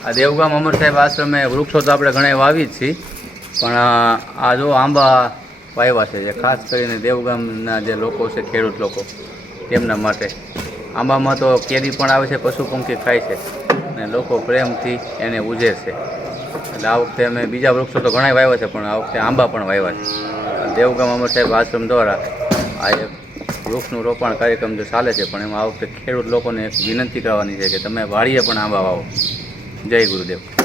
આ દેવગામ અમર સાહેબ આશ્રમે વૃક્ષો તો આપણે ઘણા વાવી જ છીએ, પણ આ જો આંબા વાવ્યા છે જે ખાસ કરીને દેવગામના જે લોકો છે, ખેડૂત લોકો, તેમના માટે. આંબામાં તો કેરી પણ આવે છે, પશુ પંખી ખાય છે અને લોકો પ્રેમથી એને ઉજે છે. એટલે આ વખતે અમે બીજા વૃક્ષો તો ઘણા વાવ્યા છે, પણ આ વખતે આંબા પણ વાવ્યા છે. દેવગામ અમર સાહેબ આશ્રમ દ્વારા આ એક વૃક્ષનું રોપણ કાર્યક્રમ જે ચાલે છે, પણ એમાં આ વખતે ખેડૂત લોકોને એક વિનંતી કરવાની છે કે તમે વાડીએ પણ આંબા વાવો. જય ગુરુદેવ.